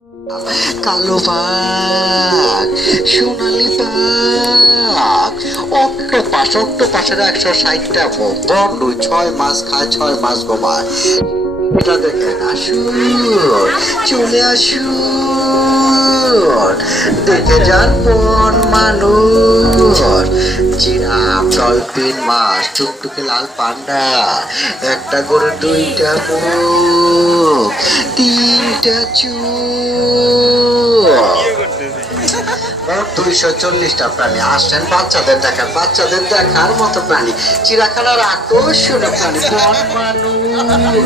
কালো বাঘ, সোনালি বাঘ, অক্টোপাসের 160টা বন্ধু, 6 মাস খায় 6 মাস ঘুমায়। এটা দেখেন, আসুন চলে আসুন, দেখে যান বন মানুষ। জিরাফ, ডলফিন, মাছ, টুকটুকে লাল পান্ডা, একটা করে 2টা মুখ, 3টা চোখ, 240টা প্রাণী। আসছেন বাচ্চাদের দেখার, বাচ্চাদের দেখার মতো প্রাণী, চিড়িয়াখানার আকর্ষণীয় প্রাণী বন মানুষ।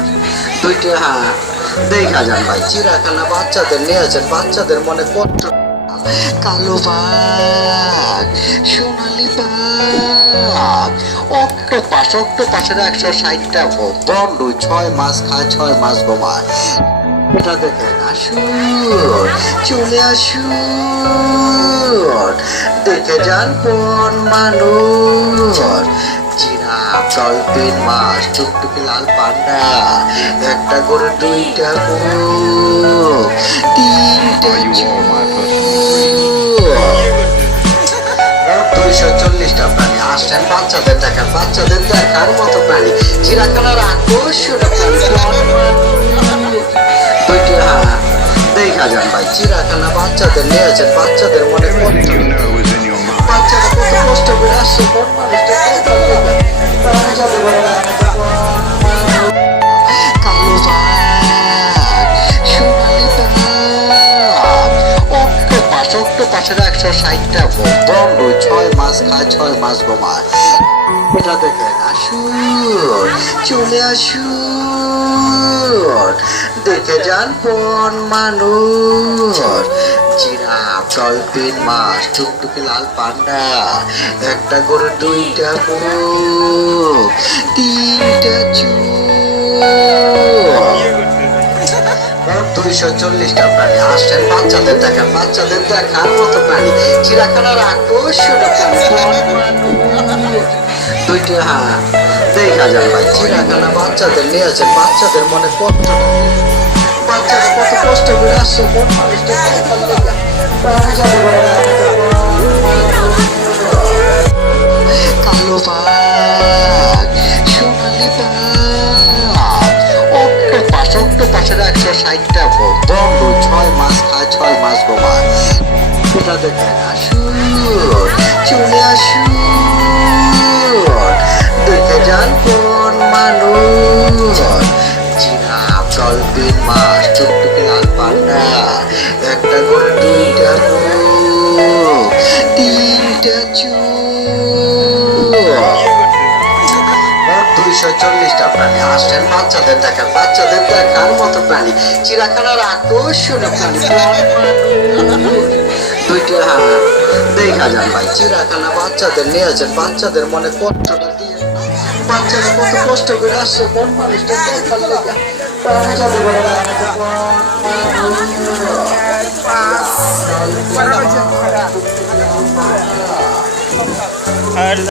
2টা হাত দেখা যান ভাই, চিড়িয়াখানা বাচ্চাদের নিয়েছেন, বাচ্চাদের মনে কষ্ট। কালো বাঘ, সোনালি বাঘ, অক্টোপাসের 160টা বন্ধু, 6 মাস খায় 6 মাস ঘুমায়। এটা দেখেন, আসুন চলে আসুন, দেখে যান বন মানুষ। জিরাফ, ডলফিন, মাছ, টুকটুকে লাল পান্ডা, একটা করে 2টা মুখ, 3টা চোখ, 240টা প্রাণী। আসছেন বাচ্চাদের দেখার, বাচ্চাদের দেখার মতো প্রাণী, চিড়িয়াখানার আকর্ষণীয় প্রাণী বন মানুষ। 2টা হাত দেখা যান ভাই, চিড়িয়াখানা বাচ্চাদের নিয়েছেন, বাচ্চাদের মনে কষ্ট। বাচ্চারা কত কষ্ট করে আসছে বন মানুষটা কালো বাঘ, সোনালি বাঘ, অক্টোপাসের 160টা বন্ধু, 6 মাস খায় 6 মাস ঘুমায়। এটা দেখেন, আসুন চলে আসুন, দেখে যান বন মানুষ। জিরাফ, ডলফিন, মাছ, টুকটুকে লাল পান্ডা, একটা করে 2টা মুখ, 3টা চোখ, 240টা প্রাণী। আসছেন বাচ্চাদের দেখার, বাচ্চাদের দেখার মতো প্রাণী, চিড়িয়াখানার আকর্ষণীয় প্রাণী বন মানুষ। 2টা হাত দেখা যান ভাই, চিড়িয়াখানা বাচ্চাদের নিয়েছেন, বাচ্চাদের মনে কষ্ট। বাচ্চারা কত কষ্ট করে আসছে বন মানুষটা দেখার লেগে। কালো বাঘ, সোনালি বাঘ, অক্টোপাসের 160টা বন্ধু, 6 মাস খায় 6 মাস ঘুমায়। এটা দেখেন, আসুন চলে আসুন, দেখে যান বন মানুষ। জিরাফ, ডলফিন, মাছ, টুকটুকে লাল পান্ডা, একটা করে 2টা মুখ, 3টা চোখ, 240টা প্রাণী। আসছেন বাচ্চাদের দেখার, বাচ্চাদের দেখার মতো প্রাণী, চিড়িয়াখানার আকর্ষণীয় প্রাণী বন মানুষ। 2টা হাত দেখা যান ভাই, চিড়িয়াখানা বাচ্চাদের নিয়েছেন, বাচ্চাদের মনে কষ্টটা দিয়ে। বাচ্চারা কত কষ্ট করে আসছে বন মানুষটা দেখার লেগে।